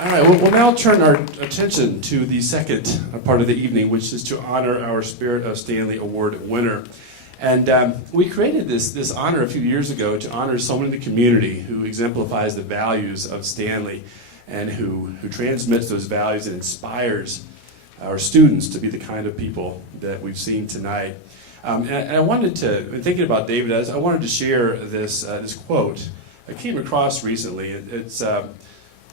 All right, we'll now turn our attention to the second part of the evening, which is to honor our Spirit of Stanley Award winner. And we created this honor a few years ago to honor someone in the community who exemplifies the values of Stanley and who transmits those values and inspires our students to be the kind of people that we've seen tonight. And I wanted to, in thinking about David, I wanted to share this quote I came across recently. It's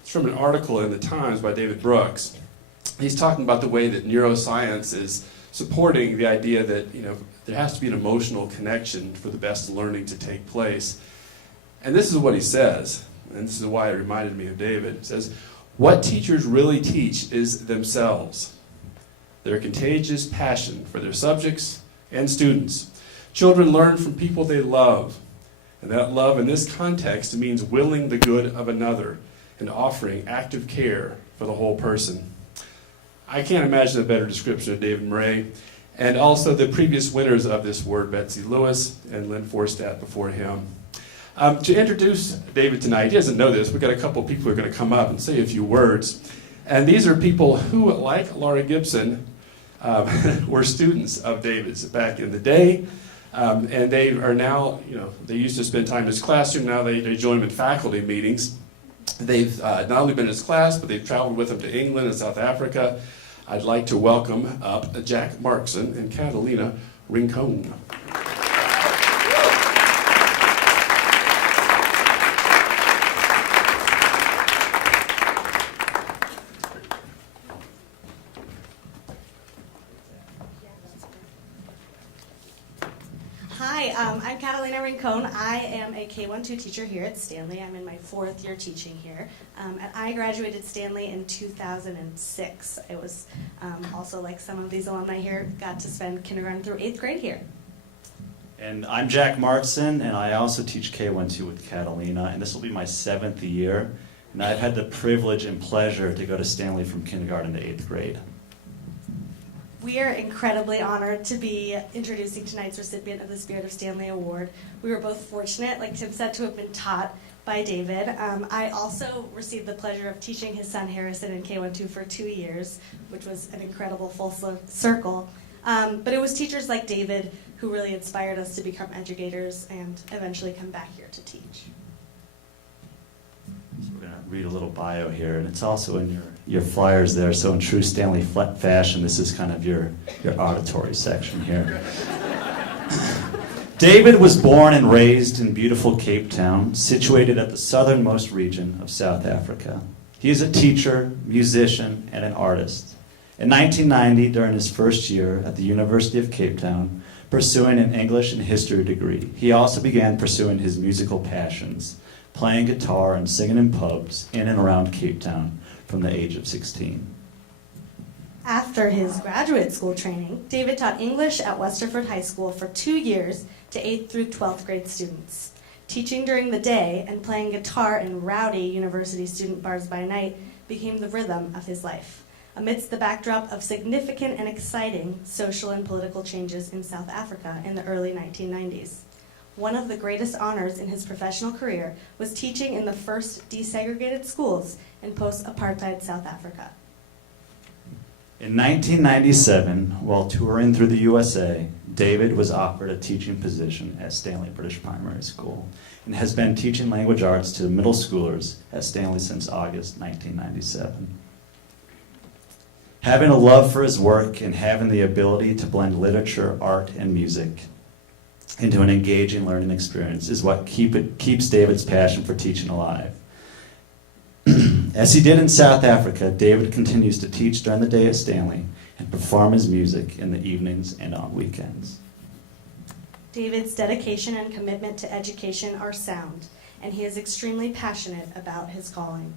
from an article in the Times by David Brooks. He's talking about the way that neuroscience is supporting the idea that there has to be an emotional connection for the best learning to take place. And this is what he says, and this is why it reminded me of David. It says, "What teachers really teach is themselves, their contagious passion for their subjects and students. Children learn from people they love, and that love in this context means willing the good of another and offering active care for the whole person." I can't imagine a better description of David Marais, and also the previous winners of this award, Betsy Lewis and Lynn Forstadt before him. To introduce David tonight, he doesn't know this, we've got a couple people who are going to come up and say a few words. And these are people who, like Laura Gibson, were students of David's back in the day. And they are now, they used to spend time in his classroom, now they join him in faculty meetings. They've not only been in his class, but they've traveled with him to England and South Africa. I'd like to welcome up Jack Markson and Catalina Rincon. I'm Catalina Rincon. I am a K-1-2 teacher here at Stanley. I'm in my 4th year teaching here. And I graduated Stanley in 2006. It was also, like some of these alumni here, got to spend kindergarten through 8th grade here. And I'm Jack Markson, and I also teach K-1-2 with Catalina, and this will be my 7th year. And I've had the privilege and pleasure to go to Stanley from kindergarten to 8th grade. We are incredibly honored to be introducing tonight's recipient of the Spirit of Stanley Award. We were both fortunate, like Tim said, to have been taught by David. I also received the pleasure of teaching his son Harrison in K-1-2 for 2 years, which was an incredible full circle. But it was teachers like David who really inspired us to become educators and eventually come back here to teach. So we're going to read a little bio here, and it's also in your flyers there. So in true Stanley fashion, this is kind of your auditory section here. David was born and raised in beautiful Cape Town, situated at the southernmost region of South Africa. He is a teacher, musician, and an artist. In 1990, during his first year at the University of Cape Town, pursuing an English and history degree, he also began pursuing his musical passions, playing guitar and singing in pubs in and around Cape Town from the age of 16. After his graduate school training, David taught English at Westerford High School for 2 years to 8th through 12th grade students. Teaching during the day and playing guitar in rowdy university student bars by night became the rhythm of his life, amidst the backdrop of significant and exciting social and political changes in South Africa in the early 1990s. One of the greatest honors in his professional career was teaching in the first desegregated schools in post-apartheid South Africa. In 1997, while touring through the USA, David was offered a teaching position at Stanley British Primary School and has been teaching language arts to middle schoolers at Stanley since August 1997. Having a love for his work and having the ability to blend literature, art, and music into an engaging learning experience is what keeps David's passion for teaching alive. As he did in South Africa, David continues to teach during the day at Stanley and perform his music in the evenings and on weekends. David's dedication and commitment to education are sound, and he is extremely passionate about his calling.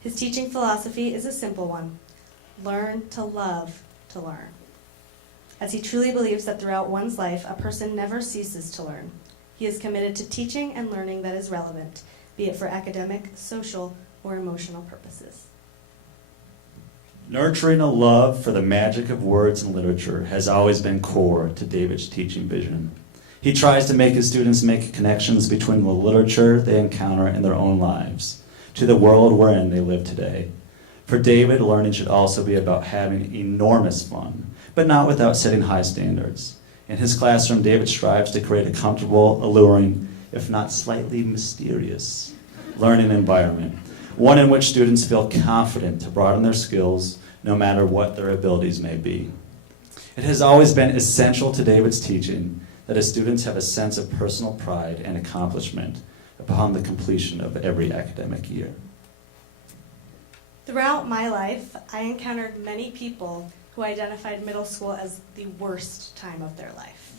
His teaching philosophy is a simple one: learn to love to learn. As he truly believes that throughout one's life, a person never ceases to learn. He is committed to teaching and learning that is relevant, be it for academic, social, or emotional purposes. Nurturing a love for the magic of words and literature has always been core to David's teaching vision. He tries to make his students make connections between the literature they encounter in their own lives to the world wherein they live today. For David, learning should also be about having enormous fun, but not without setting high standards. In his classroom, David strives to create a comfortable, alluring, if not slightly mysterious, learning environment, one in which students feel confident to broaden their skills no matter what their abilities may be. It has always been essential to David's teaching that his students have a sense of personal pride and accomplishment upon the completion of every academic year. Throughout my life, I encountered many people who identified middle school as the worst time of their life.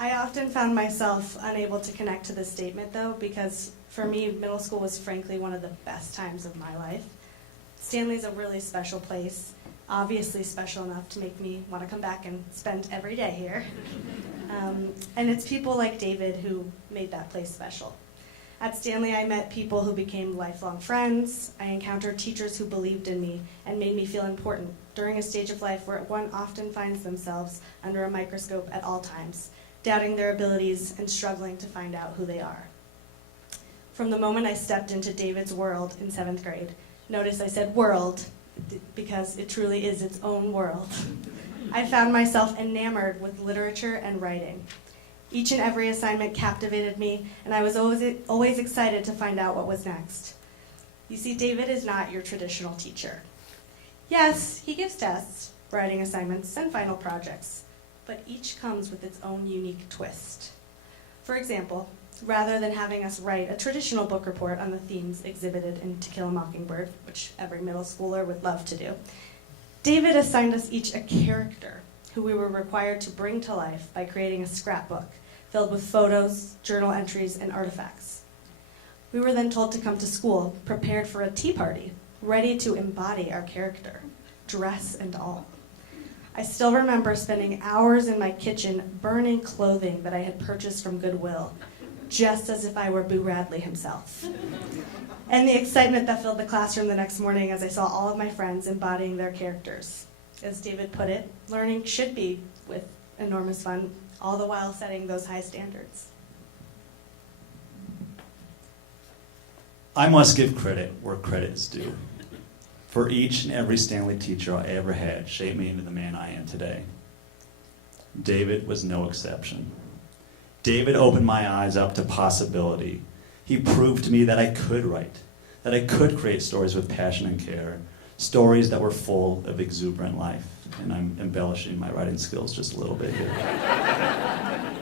I often found myself unable to connect to this statement, though, because for me, middle school was frankly one of the best times of my life. Stanley's a really special place, obviously special enough to make me want to come back and spend every day here. And it's people like David who made that place special. At Stanley, I met people who became lifelong friends. I encountered teachers who believed in me and made me feel important during a stage of life where one often finds themselves under a microscope at all times, doubting their abilities and struggling to find out who they are. From the moment I stepped into David's world in 7th grade, notice I said world because it truly is its own world, I found myself enamored with literature and writing. Each and every assignment captivated me, and I was always excited to find out what was next. You see, David is not your traditional teacher. Yes, he gives tests, writing assignments, and final projects, but each comes with its own unique twist. For example, rather than having us write a traditional book report on the themes exhibited in To Kill a Mockingbird, which every middle schooler would love to do, David assigned us each a character who we were required to bring to life by creating a scrapbook filled with photos, journal entries, and artifacts. We were then told to come to school prepared for a tea party, ready to embody our character, dress and all. I still remember spending hours in my kitchen burning clothing that I had purchased from Goodwill, just as if I were Boo Radley himself. And the excitement that filled the classroom the next morning as I saw all of my friends embodying their characters. As David put it, learning should be with enormous fun, all the while setting those high standards. I must give credit where credit is due. For each and every Stanley teacher I ever had shaped me into the man I am today. David was no exception. David opened my eyes up to possibility. He proved to me that I could write, that I could create stories with passion and care, stories that were full of exuberant life. And I'm embellishing my writing skills just a little bit here.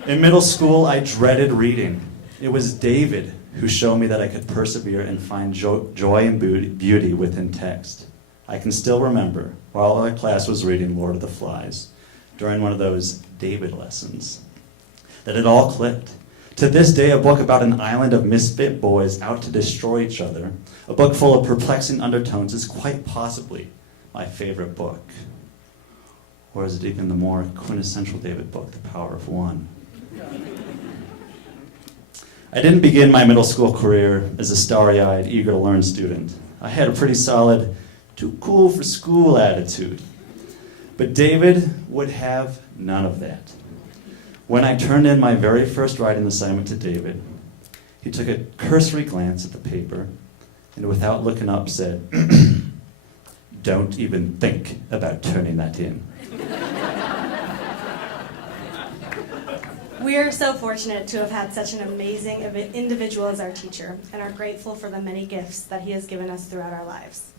In middle school, I dreaded reading. It was David who showed me that I could persevere and find joy and beauty within text. I can still remember, while our class was reading Lord of the Flies, during one of those David lessons, that it all clicked. To this day, a book about an island of misfit boys out to destroy each other, a book full of perplexing undertones, is quite possibly my favorite book. Or is it even the more quintessential David book, The Power of One? I didn't begin my middle school career as a starry-eyed, eager-to-learn student. I had a pretty solid, too cool for school attitude. But David would have none of that. When I turned in my very first writing assignment to David, he took a cursory glance at the paper and without looking up said, "Don't even think about turning that in." We are so fortunate to have had such an amazing individual as our teacher and are grateful for the many gifts that he has given us throughout our lives.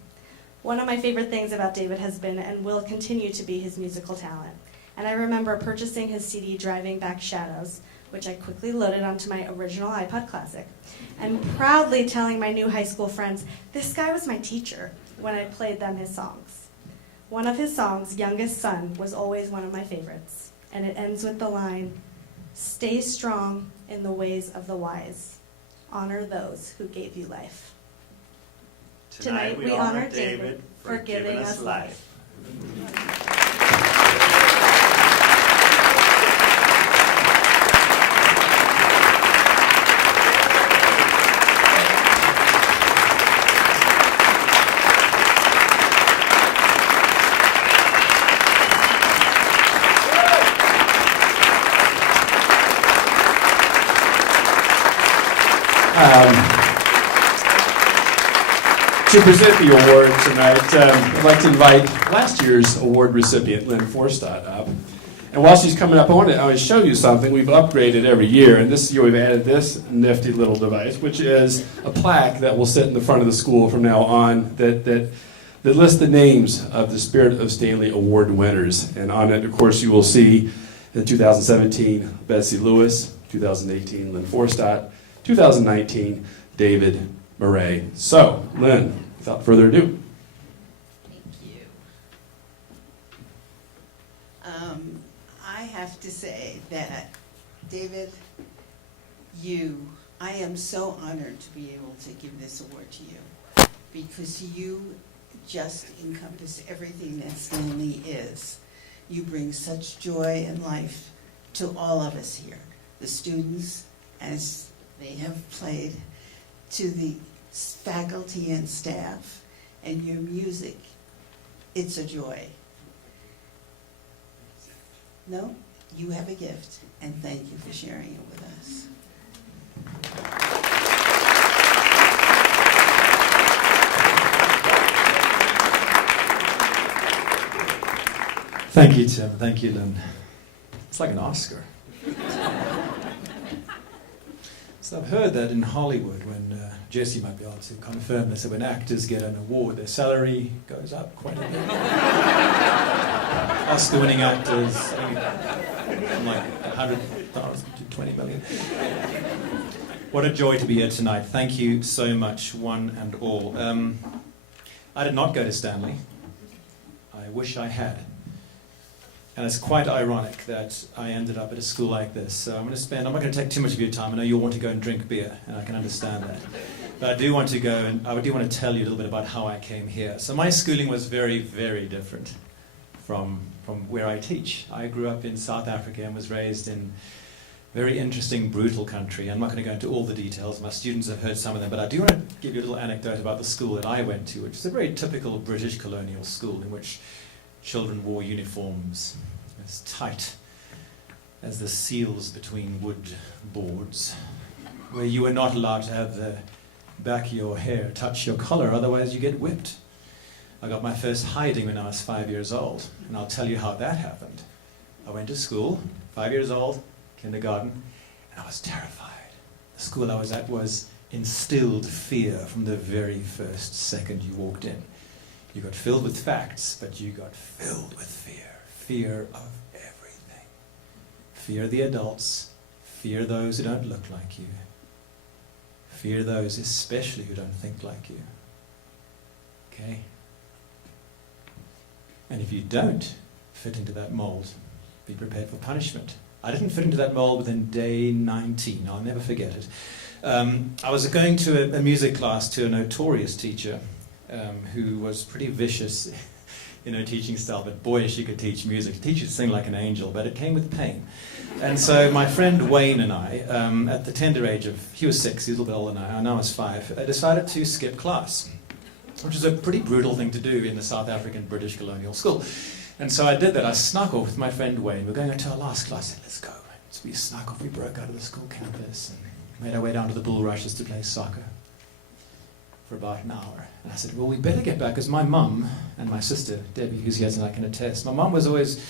One of my favorite things about David has been and will continue to be his musical talent. And I remember purchasing his CD, Driving Back Shadows, which I quickly loaded onto my original iPod Classic, and proudly telling my new high school friends, this guy was my teacher, when I played them his songs. One of his songs, Youngest Son, was always one of my favorites, and it ends with the line, "Stay strong in the ways of the wise. Honor those who gave you life." Tonight we honor David for giving us life. To present the award tonight, I'd like to invite last year's award recipient, Lynn Forstadt, up. And while she's coming up, I want to show you something. We've upgraded every year, and this year we've added this nifty little device, which is a plaque that will sit in the front of the school from now on that lists the names of the Spirit of Stanley Award winners. And on it, of course, you will see in 2017, Betsy Lewis, 2018, Lynn Forstadt, 2019, David Marais. So, Lynn, without further ado. Thank you. I have to say that, David, I am so honored to be able to give this award to you, because you just encompass everything that Stanley is. You bring such joy and life to all of us here, the students as they have played, to the faculty and staff, and your music. It's a joy. No, you have a gift, and thank you for sharing it with us. Thank you, Tim. Thank you, Lynn. It's like an Oscar. So I've heard that in Hollywood, when Jesse might be able to confirm this, that when actors get an award, their salary goes up quite a bit. Oscar-winning actors, from like 100,000 to 20 million. What a joy to be here tonight. Thank you so much, one and all. I did not go to Stanley. I wish I had. And it's quite ironic that I ended up at a school like this. So I'm not going to take too much of your time. I know you'll want to go and drink beer, and I can understand that. But I do want to go, and I do want to tell you a little bit about how I came here. So my schooling was very, very different from where I teach. I grew up in South Africa and was raised in very interesting, brutal country. I'm not going to go into all the details. My students have heard some of them, but I do want to give you a little anecdote about the school that I went to, which is a very typical British colonial school in which children wore uniforms as tight as the seals between wood boards, where you were not allowed to have the back of your hair touch your collar, otherwise you get whipped. I got my first hiding when I was 5 years old, and I'll tell you how that happened. I went to school, 5 years old, kindergarten, and I was terrified. The school I was at was instilled fear from the very first second you walked in. You got filled with facts, but you got filled with fear. Fear of everything. Fear the adults. Fear those who don't look like you. Fear those especially who don't think like you. Okay? And if you don't fit into that mold, be prepared for punishment. I didn't fit into that mold within day 19. I'll never forget it. I was going to a music class to a notorious teacher who was pretty vicious in her teaching style, but boy, she could teach music. She teach you to sing like an angel, but it came with pain. And so my friend Wayne and I, at the tender age of, he was 6, he was a little bit older than I was 5, decided to skip class, which is a pretty brutal thing to do in the South African British colonial school. And so I did that. I snuck off with my friend Wayne. We're going to our last class. I said, let's go. So we snuck off. We broke out of the school campus and made our way down to the bulrushes to play soccer for about an hour. And I said, well, we better get back, because my mum and my sister, Debbie, who's here tonight, can attest. My mum was always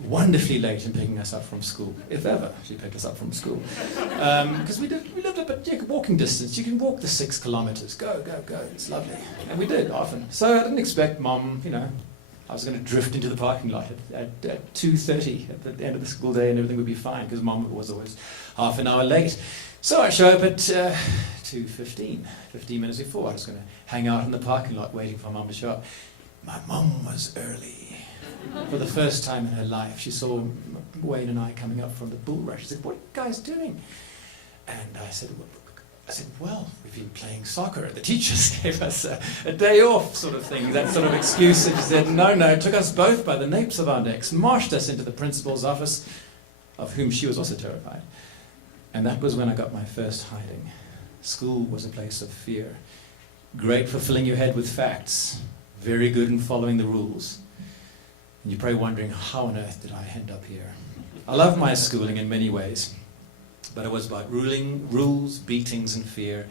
wonderfully late in picking us up from school, if ever she picked us up from school. Because we lived up at walking distance. You can walk the 6 kilometers. Go, go, go. It's lovely. And we did, often. So I didn't expect Mum, I was going to drift into the parking lot at 2:30 at the end of the school day, and everything would be fine, because Mum was always half an hour late. So I show up at 2:15, 15 minutes before. I was going to hang out in the parking lot waiting for Mum to show up. My mum was early. For the first time in her life, she saw Wayne and I coming up from the bulrush. She said, what are you guys doing? And I said, well, we've been playing soccer. The teachers gave us a day off, sort of thing, that sort of excuse. And she said, no, took us both by the napes of our necks, marched us into the principal's office, of whom she was also terrified. And that was when I got my first hiding. School was a place of fear. Great for filling your head with facts. Very good in following the rules. And you're probably wondering, how on earth did I end up here? I love my schooling in many ways, but it was about rules, beatings, and fear.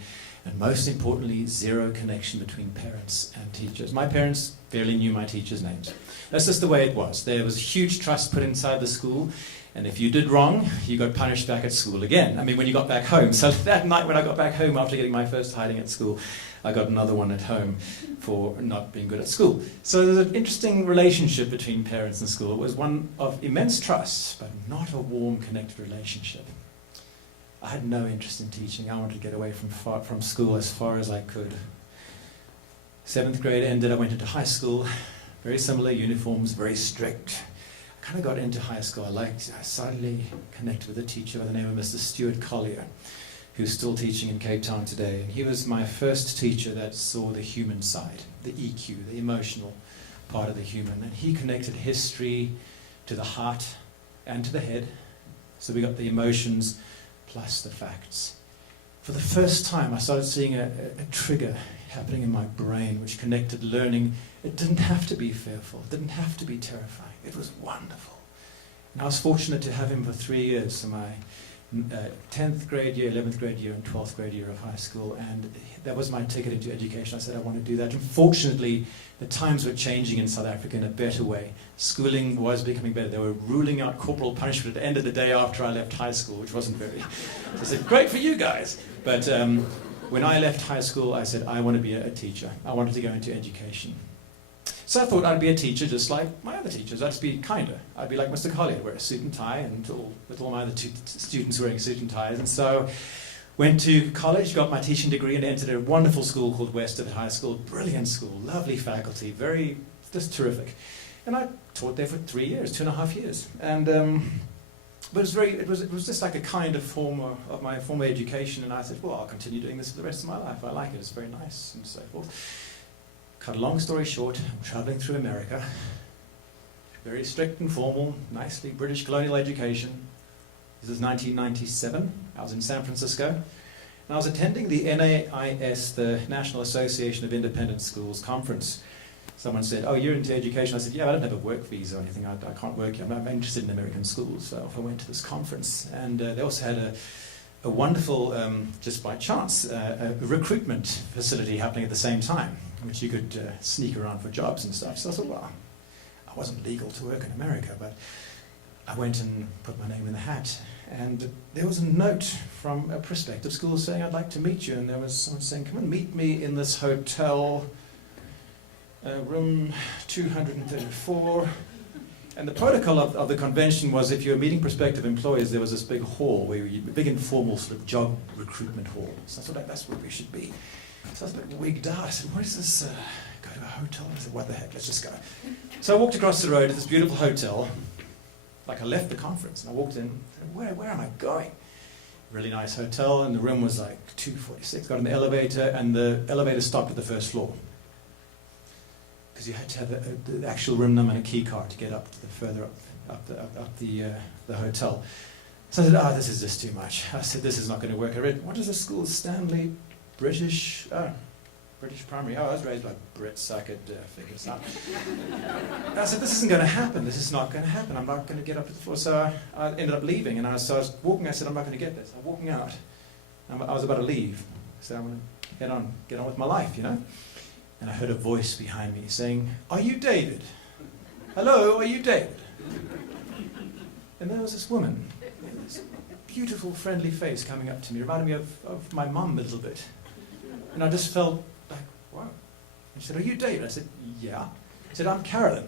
And most importantly, zero connection between parents and teachers. My parents barely knew my teachers' names. That's just the way it was. There was huge trust put inside the school, and if you did wrong, you got punished back at school again. I mean, when you got back home. So that night when I got back home after getting my first hiding at school, I got another one at home for not being good at school. So there's an interesting relationship between parents and school. It was one of immense trust, but not a warm, connected relationship. I had no interest in teaching. I wanted to get away from school as far as I could. 7th grade ended, I went into high school. Very similar uniforms, very strict. I kind of got into high school. I suddenly connected with a teacher by the name of Mr. Stuart Collier, who's still teaching in Cape Town today. And he was my first teacher that saw the human side, the EQ, the emotional part of the human. And he connected history to the heart and to the head. So we got the emotions plus the facts. For the first time, I started seeing a trigger happening in my brain which connected learning. It didn't have to be fearful. It didn't have to be terrifying. It was wonderful. And I was fortunate to have him for 3 years, so my 10th grade year, 11th grade year, and 12th grade year of high school, and that was my ticket into education. I said I want to do that. Unfortunately, the times were changing in South Africa in a better way. Schooling was becoming better. They were ruling out corporal punishment at the end of the day after I left high school, which wasn't very... So I said, great for you guys. But when I left high school, I said I want to be a teacher. I wanted to go into education. So I thought I'd be a teacher just like my other teachers. I'd just be kinder. I'd be like Mr. Collier, wear a suit and tie, and with all my other students wearing suit and ties. And so went to college, got my teaching degree, and entered a wonderful school called Western High School. Brilliant school, lovely faculty, very, just terrific. And I taught there for 3 years, 2.5 years. And but it was just like a kind of form of my former education. And I said, well, I'll continue doing this for the rest of my life. I like it. It's very nice and so forth. Cut a long story short, I'm traveling through America. Very strict and formal, nicely British colonial education. This is 1997. I was in San Francisco. And I was attending the NAIS, the National Association of Independent Schools conference. Someone said, oh, you're into education. I said, yeah, I don't have a work visa or anything. I can't work here. I'm interested in American schools. So I went to this conference. And they also had a wonderful, just by chance, a recruitment facility happening at the same time, which you could sneak around for jobs and stuff. So I thought, well, I wasn't legal to work in America, but I went and put my name in the hat. And there was a note from a prospective school saying, I'd like to meet you. And there was someone saying, come and meet me in this hotel, room 234. And the protocol of the convention was if you were meeting prospective employers, there was this big hall, a big informal sort of job recruitment hall. So I thought, that's where we should be. So I was a bit wigged out. I said, what is this? Go to a hotel? I said, what the heck, let's just go. So I walked across the road to this beautiful hotel. Like I left the conference and I walked in, where am I going? Really nice hotel, and the room was like 246. Got in the elevator, and the elevator stopped at the first floor. Because you had to have the actual room number and a key card to get up to the further up the hotel. So I said, this is just too much. I said, this is not going to work. I read, what is the school? Stanley, British primary. I was raised by Brits, so I could figure this out. And I said, this isn't going to happen. This is not going to happen. I'm not going to get up to the floor. So I ended up leaving, and so I was walking. I said, I'm not going to get this. I'm walking out. I was about to leave. So I'm going to get on with my life, you know. And I heard a voice behind me saying, are you David? Hello, are you David? And there was this woman, with this beautiful, friendly face coming up to me, reminded me of my mum a little bit. And I just felt like, wow. She said, are you David? I said, yeah. She said, I'm Carolyn.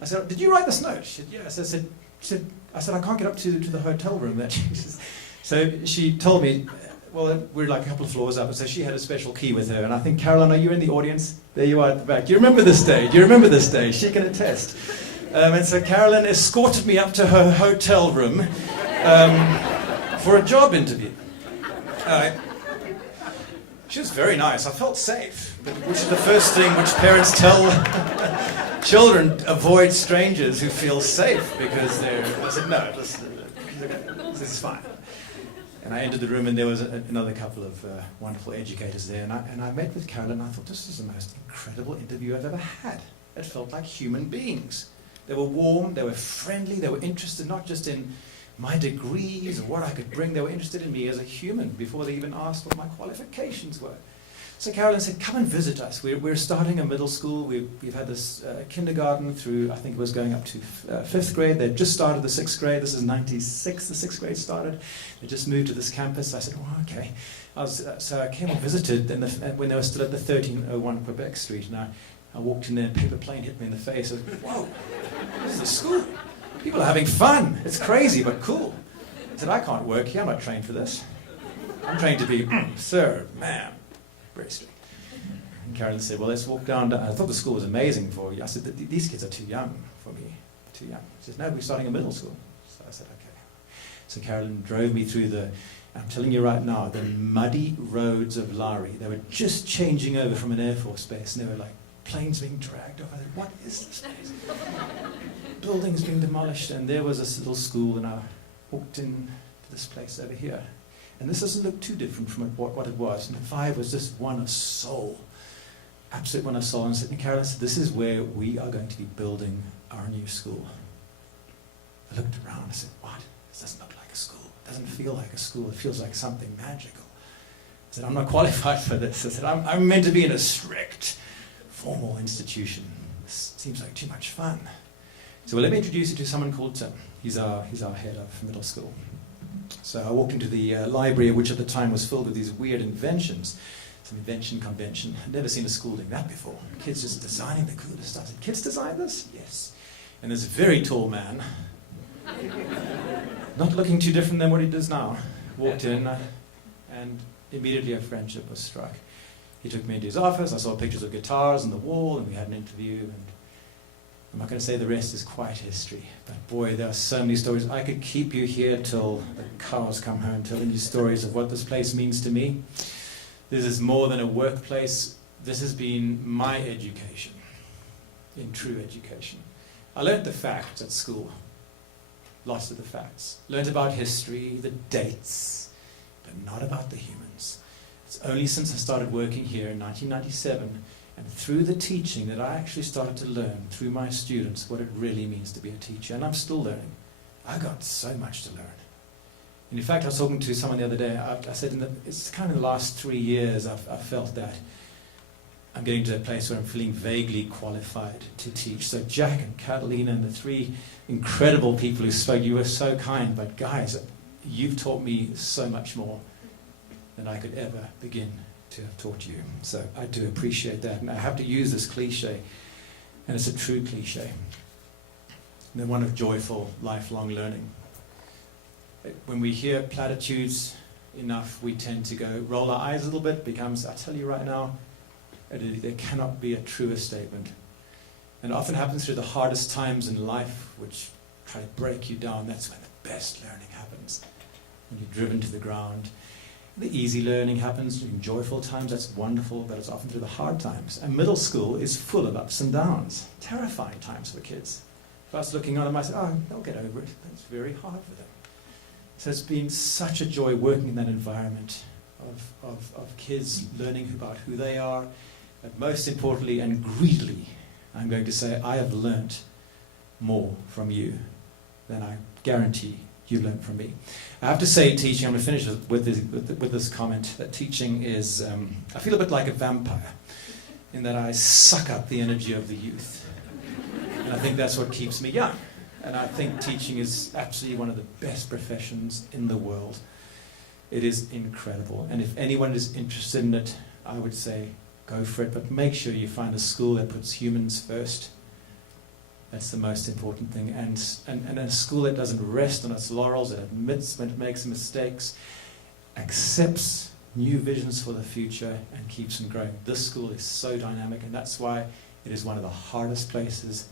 I said, did you write this note? She said, yes. I said, I can't get up to the hotel room. So she told me, well, we're like a couple of floors up, and so she had a special key with her. And I think, Carolyn, are you in the audience? There you are at the back. Do you remember this day? Do you remember this day? She can attest. And so Carolyn escorted me up to her hotel room for a job interview. She was very nice. I felt safe, which is the first thing which parents tell children: avoid strangers who feel safe because they're. I said, no, this is fine. And I entered the room, and there was another couple of wonderful educators there. And I met with Carolyn, and I thought, this is the most incredible interview I've ever had. It felt like human beings. They were warm, they were friendly, they were interested not just in my degrees and what I could bring. They were interested in me as a human before they even asked what my qualifications were. So Carolyn said, come and visit us. We're starting a middle school. We've had this kindergarten through, I think it was going up to 5th grade. They'd just started the 6th grade. This is 96, the 6th grade started. They just moved to this campus. I said, oh, okay. So I came and visited when they were still at the 1301 Quebec Street. And I walked in there and a paper plane hit me in the face. I was, whoa, this is a school. People are having fun. It's crazy, but cool. I said, I can't work here. I'm not trained for this. I'm trained to be, sir, ma'am. Very strict. And Carolyn said, well, let's walk down. I thought the school was amazing for you. I said, these kids are too young for me. Too young. She said, no, we're starting a middle school. So I said, okay. So Carolyn drove me through I'm telling you right now, the muddy roads of Marais. They were just changing over from an Air Force base, and they were like planes being dragged over. I said, what is this place? Buildings being demolished, and there was this little school, and I walked into this place over here. And this doesn't look too different from what it was. And the vibe was just one of soul. Absolute one of soul. And Carolyn said, this is where we are going to be building our new school. I looked around and I said, what? This doesn't look like a school. It doesn't feel like a school. It feels like something magical. I said, I'm not qualified for this. I said, I'm meant to be in a strict, formal institution. This seems like too much fun. So let me introduce you to someone called Tim. He's our head of middle school. So I walked into the library, which at the time was filled with these weird inventions. Some invention convention. I'd never seen a school doing that before. Kids just designing the coolest stuff. Did kids design this? Yes. And this very tall man, not looking too different than what he does now, walked in and immediately a friendship was struck. He took me into his office. I saw pictures of guitars on the wall, and we had an interview. And I'm not going to say the rest is quite history, but boy, there are so many stories. I could keep you here till the cows come home telling you stories of what this place means to me. This is more than a workplace. This has been my education, in true education. I learned the facts at school, lots of the facts. Learned about history, the dates, but not about the humans. It's only since I started working here in 1997 and through the teaching that I actually started to learn through my students what it really means to be a teacher. And I'm still learning. I got so much to learn. And in fact, I was talking to someone the other day. I said, it's kind of the last 3 years I've felt that I'm getting to a place where I'm feeling vaguely qualified to teach. So Jack and Catalina and the 3 incredible people who spoke, you were so kind. But guys, you've taught me so much more than I could ever begin to have taught you. So I do appreciate that. And I have to use this cliche, and it's a true cliche. And one of joyful, lifelong learning. When we hear platitudes enough, we tend to go, roll our eyes a little bit, becomes, I tell you right now, there cannot be a truer statement. And it often happens through the hardest times in life, which try to break you down. That's when the best learning happens. When you're driven to the ground. The easy learning happens in joyful times, that's wonderful, but it's often through the hard times. And middle school is full of ups and downs, terrifying times for kids. If I was looking on them, I said, oh, they'll get over it. It's very hard for them. So it's been such a joy working in that environment of kids learning about who they are, but most importantly and greedily, I'm going to say, I have learnt more from you than I guarantee you've learned from me. I have to say, teaching, I'm going to finish with this comment, that teaching is, I feel a bit like a vampire, in that I suck up the energy of the youth. And I think that's what keeps me young. And I think teaching is absolutely one of the best professions in the world. It is incredible. And if anyone is interested in it, I would say go for it. But make sure you find a school that puts humans first. That's the most important thing. And a school that doesn't rest on its laurels, that admits when it makes mistakes, accepts new visions for the future, and keeps them growing. This school is so dynamic, and that's why it is one of the hardest places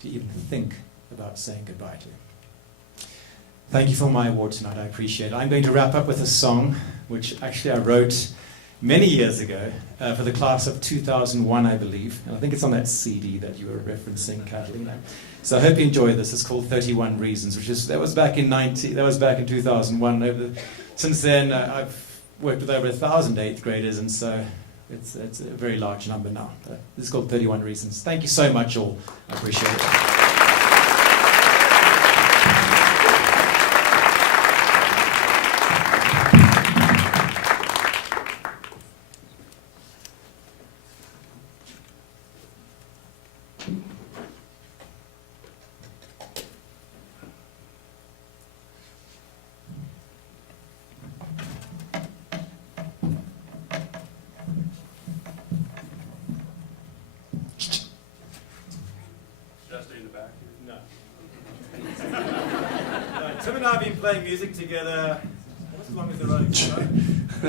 to even think about saying goodbye to. Thank you for my award tonight. I appreciate it. I'm going to wrap up with a song, which actually I wrote many years ago for the class of 2001, I believe. And I think it's on that CD that you were referencing, Catalina. So I hope you enjoy this. It's called 31 Reasons, that was back in 2001. Since then, I've worked with over 1,000 8th graders, and so it's a very large number now. But this is called 31 Reasons. Thank you so much, all. I appreciate it. back No. No. Tim and I have been playing music together almost as long as the Rolling Stones. I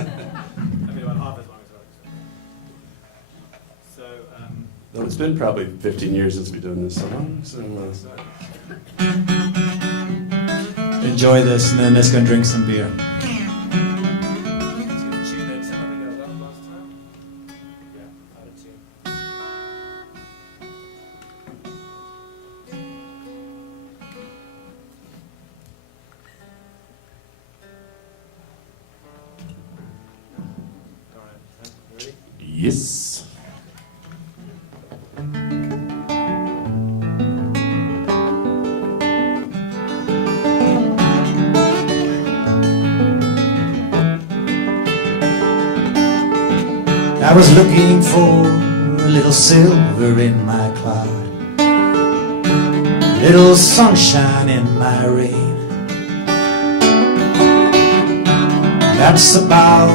mean, about half as long as the Rolling Stones. So, Though it's been probably 15 years since we've done this song, so enjoy this, and then let's go and drink some beer. yes. I was looking for a little silver in my cloud, a little sunshine in my rain. That's about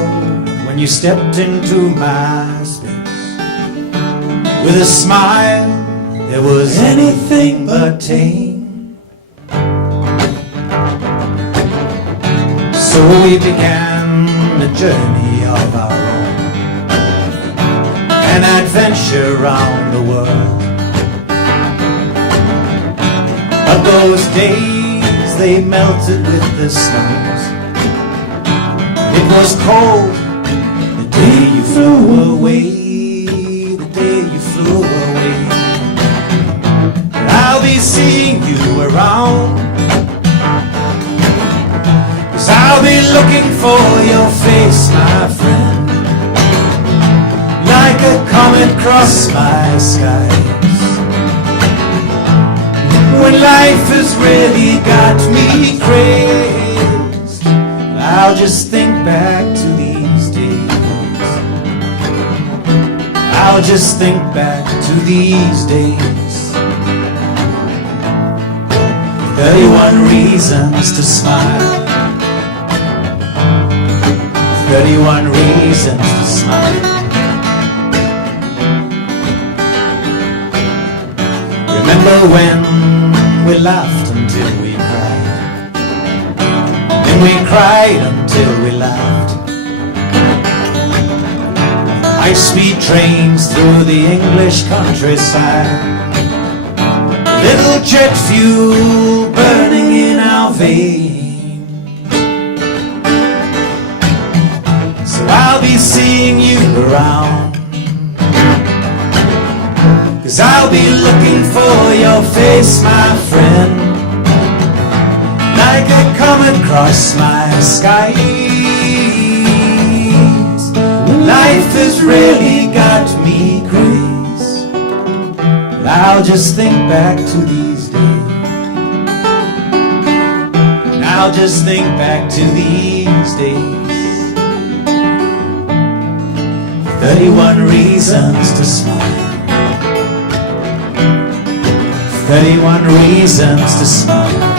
when you stepped into my space. With a smile, there was anything but tame. So we began a journey of our own, an adventure around the world. But those days, they melted with the snows. It was cold the day you flew away, the day you flew away. But I'll be seeing you around, 'cause I'll be looking for your face, my friend, like a comet across my skies. When life has really got me crazed, I'll just think back to these days. I'll just think back to these days. 31 reasons to smile, 31 reasons to smile. Remember when we laughed until we cried, then we cried until we laughed. High-speed trains through the English countryside, little jet fuel burning in our veins. So I'll be seeing you around, 'cause I'll be looking for your face, my friend, like a comet across my skies. Life has really got me crazed, but I'll just think back to these days. And I'll just think back to these days. 31 reasons to smile, 31 reasons to smile.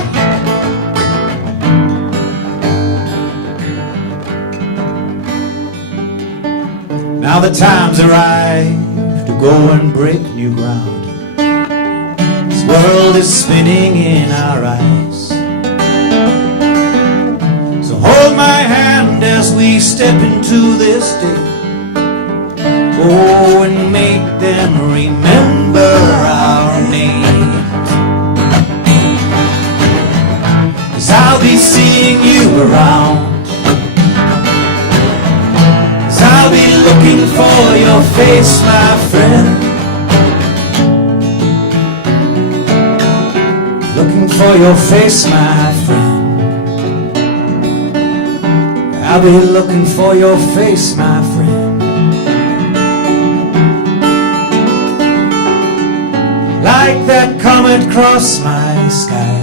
Now the time's arrived to go and break new ground. This world is spinning in our eyes. So hold my hand as we step into this day. Oh, and make them remember our names. 'Cause I'll be seeing you around, 'cause I'll be looking for your face, my friend, looking for your face, my friend. I'll be looking for your face, my friend. Like that comet across my sky,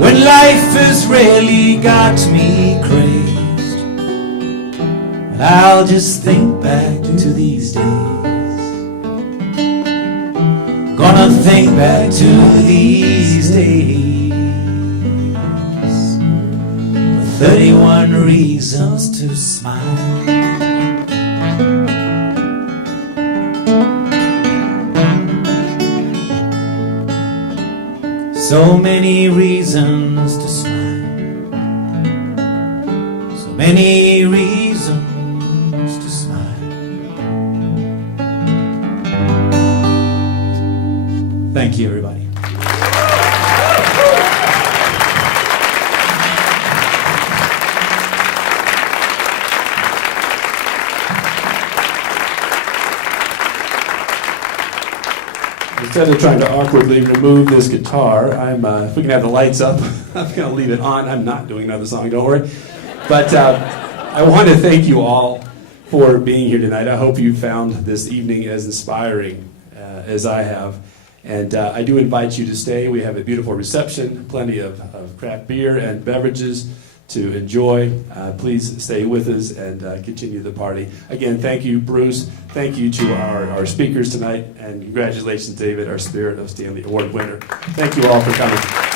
when life has really got me crazed. And I'll just think back to these days, gonna think back to these days. 31 reasons to smile. So many reasons to smile. So many reasons to smile. Thank you, everybody. Instead of trying to awkwardly remove this guitar, if we can have the lights up, I'm going to leave it on. I'm not doing another song, don't worry. But I want to thank you all for being here tonight. I hope you found this evening as inspiring as I have. And I do invite you to stay. We have a beautiful reception, plenty of craft beer and beverages to enjoy. Please stay with us and continue the party. Again, thank you, Bruce. Thank you to our speakers tonight. And congratulations, David, our Spirit of Stanley Award winner. Thank you all for coming.